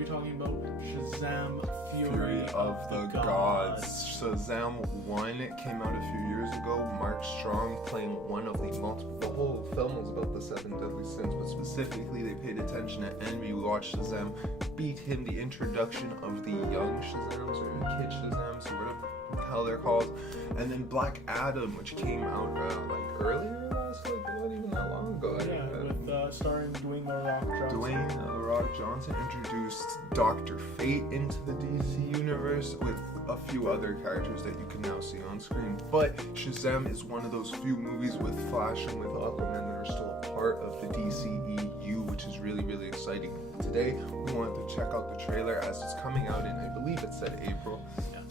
be talking about Shazam, Fury of the Gods. Shazam 1 came out a few years ago. Mark Strong playing one of the multiple. The whole film was about the 7 deadly sins, but specifically they paid attention to enemy. We watched Shazam beat him, the introduction of the young Shazams or kid Shazams or whatever the hell they're called. And then Black Adam, which came out like earlier last, like not even that long ago. Yeah, with starring Dwayne The Rock Johnson. Dwayne The Rock Johnson introduced Dr. Fate into the DC universe with a few other characters that you can now see on screen. But Shazam is one of those few movies with Flash and with Aquaman that are still a part of the DCEU, which is really, really exciting. Today, we wanted to check out the trailer as it's coming out in, I believe it said April.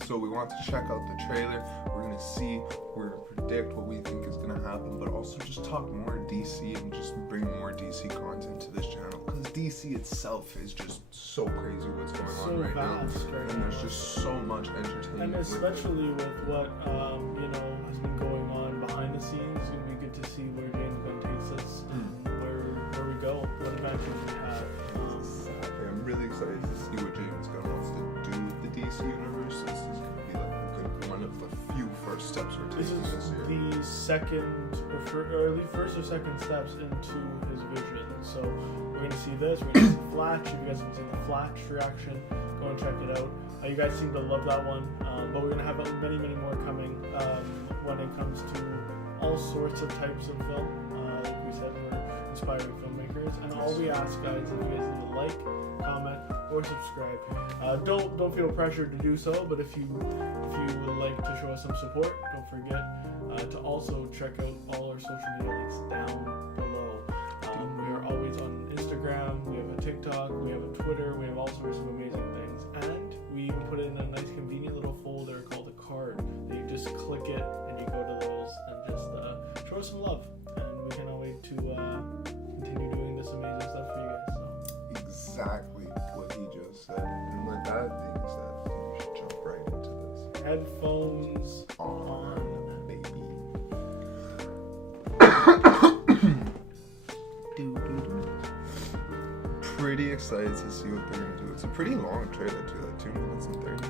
So we want to check out the trailer. We're going to see, we're going to predict what we think is going to happen, but also just talk more DC and just bring more DC content to this channel. Because DC itself is just so crazy what's going on right now. And there's just so much entertainment. And especially with what, has been going on behind the scenes, it's going to be good to see where James Gunn takes us and where we go, what adventures we have. Exactly. I'm really excited to see what James Gunn wants to do with the DC universe. This is going to be like one of the few first steps we're taking this year. This is the second, or the first or second steps into his vision. So we're going to see this, we're going to see Flash. If you guys haven't seen the Flash reaction, go and check it out. You guys seem to love that one, but we're going to have many, many more coming when it comes to all sorts of types of film. Like we said, we're inspiring filmmakers, and all we ask, guys, is you guys need to like, comment, or subscribe. Don't feel pressured to do so, but if you would like to show us some support, don't forget to also check out all our social media links down below. We are always on Instagram, we have a TikTok, we have a Twitter, we have all sorts of amazing things, and we even put it in a nice convenient little folder called a card that you just click it and you go to those and just show us some love, and we cannot wait to continue doing this amazing stuff for you guys. So. Exactly what he just said. And with that being said, I think we should jump right into this. Headphones on, baby. Pretty excited to see what they're gonna do. It's a pretty long trailer too, like 2 minutes and 30.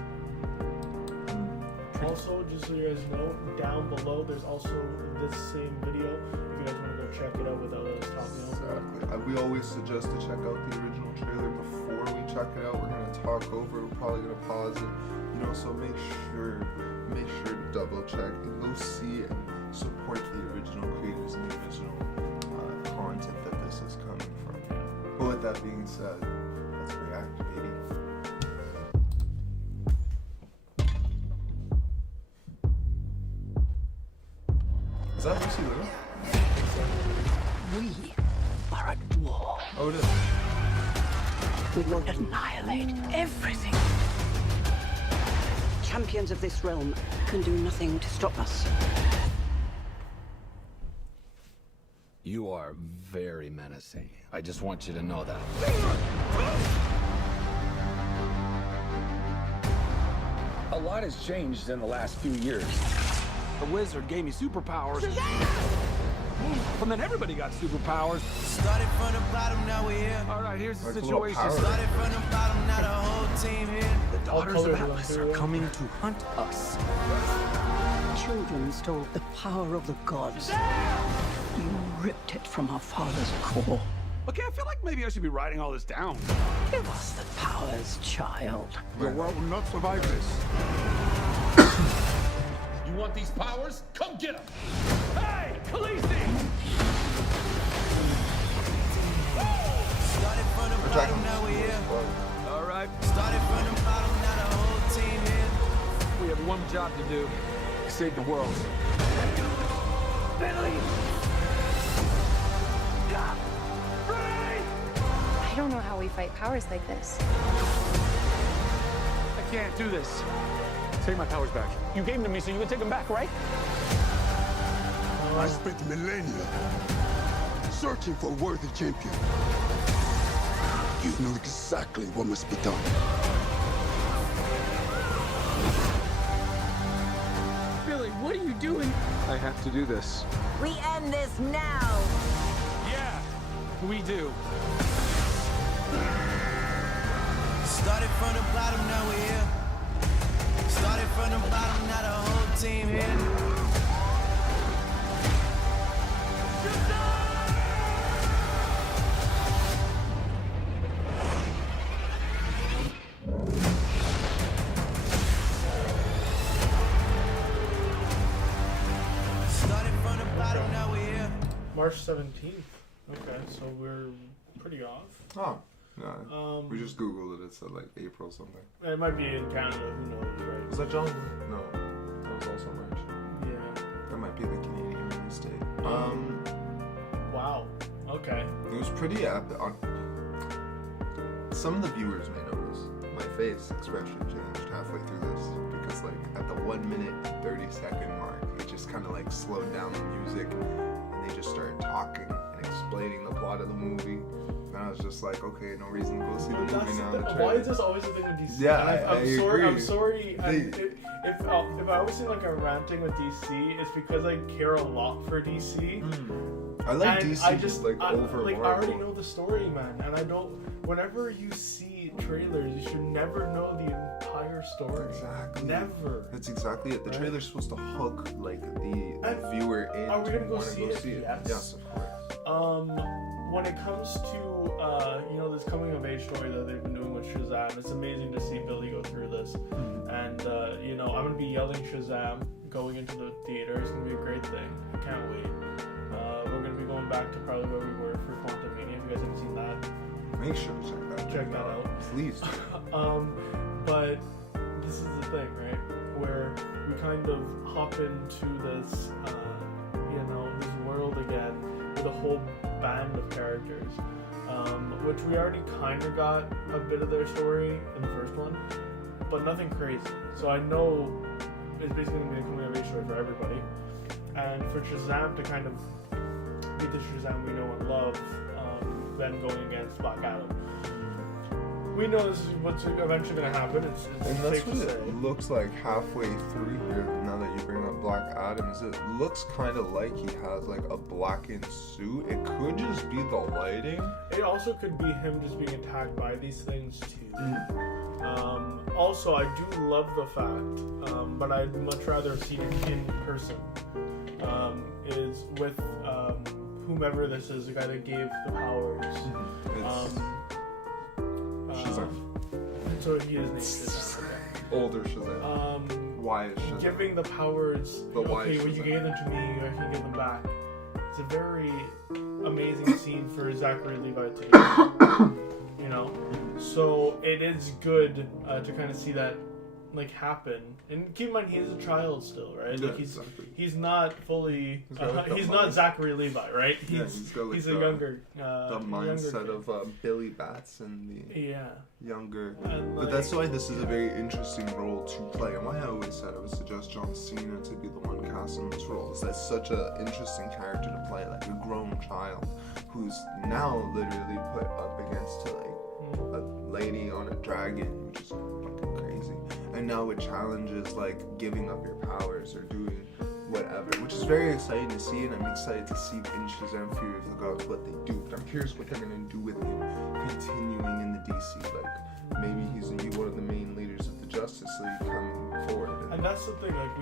Also, just so you guys know, down below there's also this same video if you guys want to go check it out without us talking over it. Exactly. We always suggest to check out the original trailer before we check it out. We're gonna talk over. We're probably gonna pause it, so make sure to double check and go see and support the original creators and the original content that this is coming from. But with that being said, let's react, baby. Is that Lucy Liu? We are at war. Oh, it is. We will annihilate everything. Champions of this realm can do nothing to stop us. You are very menacing. I just want you to know that. A lot has changed in the last few years. The wizard gave me superpowers. And then everybody got superpowers. Started from the bottom, now we're here. All right, here's the Like a little situation. power. Started from the bottom, now the whole team here. The daughters color of do you Atlas want are to coming to hunt us. Children stole the power of the gods. You ripped it from our father's core. Okay, I feel like maybe I should be writing all this down. Give us the powers, child. Your world will not survive this. You want these powers? Come get them! Hey, Khaleesi! Started from the bottom, now we're here. All right, Started from the bottom, now the whole team here. we have one job to do. Save the world. Billy! I don't know how we fight powers like this. I can't do this. Take my powers back. You gave them to me so you can take them back, right? I spent millennia searching for a worthy champion. You know exactly what must be done. Billy, what are you doing? I have to do this. We end this now. Yeah, we do. from the bottom, now we're here. Started from the bottom, now the whole team here. Started from the bottom, now we're here. March 17th. Okay, so we're pretty off. Oh, no. We just Googled it. It said like April something. It might be in Canada. Who knows, right? Was that John? No, that was also March. Yeah. That might be the Canadian release date. Wow. Okay. It was pretty epic. Some of the viewers may notice my face expression changed halfway through this because, like, at the 1 minute 30-second mark, it just kind of like slowed down the music, and they just started talking and explaining the plot of the movie. And I was just like, okay, no reason to go see the movie now. Why is this always a thing with DC? Yeah, I'm I sorry. agree. I'm sorry. If I always seem like I'm ranting with DC, it's because I care a lot for DC. I like and DC I just over like I Marvel. already know the story, man, and I don't. Whenever you see trailers, you should never know the entire story. Exactly. Never. That's exactly it. The trailer's supposed to hook like the viewer in. Are we gonna go wanna see it? Yes. Yes, of course. When it comes to this coming of age story that they've been doing with Shazam, it's amazing to see Billy go through this. And I'm gonna be yelling Shazam going into the theater. It's gonna be a great thing. I can't wait. We're gonna be going back to probably where we were for Quantumania. If you guys haven't seen that, make sure to check that out. Please. But this is the thing, right? Where we kind of hop into this, this world again with a whole band of characters, which we already kind of got a bit of their story in the first one, but nothing crazy. So I know it's basically going to be a coming of age story for everybody. And for Shazam to kind of be the Shazam we know and love, then going against Black Adam. We know this is what's eventually going to happen. It's And that's safe to what say. it looks like halfway through here. Now that you bring up Black Adam, it looks kind of like he has like a blackened suit. It could just be the lighting. It also could be him just being attacked by these things too. Also, I do love the fact, but I'd much rather see it in person. Is with whomever this is, the guy that gave the powers. Shazam. So he is named Shazam. Okay. Older Shazam. Why is Shazam? Giving the powers. But why Okay, is when you Shazam? gave them to me, I can give them back. It's a very amazing scene for Zachary Levi to do. So it is good to kind of see that like happen. And keep in mind, he is a child still, right? Yeah, Like exactly. he's not fully. He's the not mind- Zachary Levi, right? he's got, like, he's a the- younger. The mindset of Billy Bats and the younger. And, But that's why this is a very interesting role to play, and why I always said I would suggest John Cena to be the one cast in this role. Is that's such an interesting character to play, like a grown child who's now literally put up against a lady on a dragon, which is fucking crazy. And now it challenges like giving up your powers or doing whatever, which is very exciting to see, and I'm excited to see in Shazam Fury of the Gods what they do. But I'm curious what they're gonna do with him continuing in the DC. Like maybe he's gonna be one of the main leaders of the Justice League coming forward. And that's the thing, like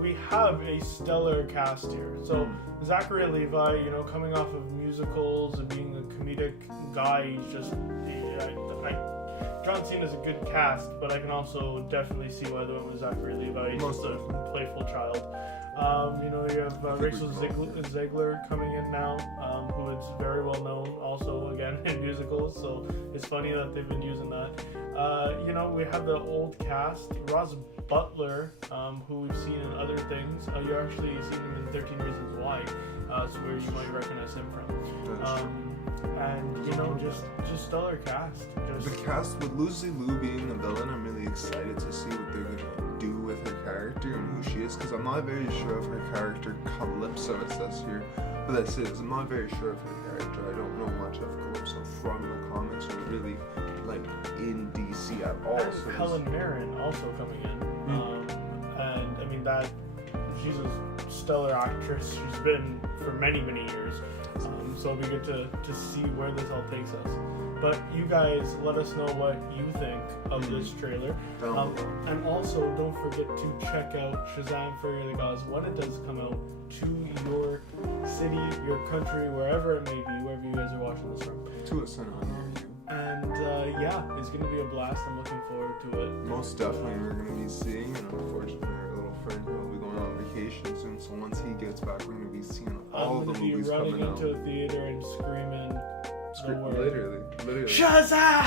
we have a stellar cast here. So Zachary Levi, coming off of musicals and being a comedic guy, he's just John Cena's a good cast, but I can also definitely see why they went with Zachary Levi. He's just a playful child. You have Rachel Zegler coming in now, who is very well known also again in musicals, so it's funny that they've been using that. We have the old cast, Ross Butler, who we've seen in other things. You actually seen him in 13 Reasons Why, so where you might recognize him from. And just stellar cast. The cast with Lucy Liu being the villain, I'm really excited to see what they're gonna do with her character and who she is, because I'm not very sure of her character Calypso, it says here, but that's it. I'm not very sure of her character. I don't know much of Calypso from the comics or really like in DC at all. And So Helen Mirren also coming in, and I mean that she's a stellar actress. She's been for many years. So it'll be good to see where this all takes us. But you guys let us know what you think of this trailer. And also, don't forget to check out Shazam! Fury of the Gods when it does come out to your city, your country, wherever it may be, wherever you guys are watching this from. To a cinema near you. And yeah, it's going to be a blast. I'm looking forward to it. Most definitely we're going to be seeing, and unfortunately our little friend will be going on vacation soon, so once he gets back we're going to be seeing all the movies coming out. I'm going to be running into a theater and screaming. Literally. Shazam!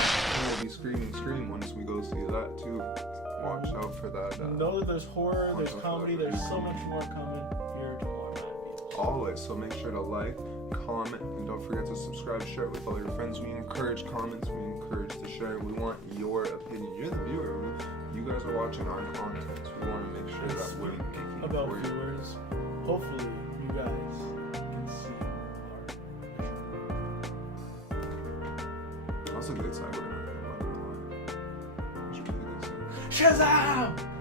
We'll be scream once we go see that too. Watch out for that. Know that there's horror, there's comedy, there's so much more coming here to more MADViews. Always, so make sure to like, comment, and don't forget to subscribe, share it with all your friends. We encourage comments, we encourage to share. We want your opinion. You're the viewer. You guys are watching our content, so we want to make sure that we're making about for you. viewers. Hopefully, you guys can see our mission. That's a good side. We're not gonna lie. It's a really good side. Shazam!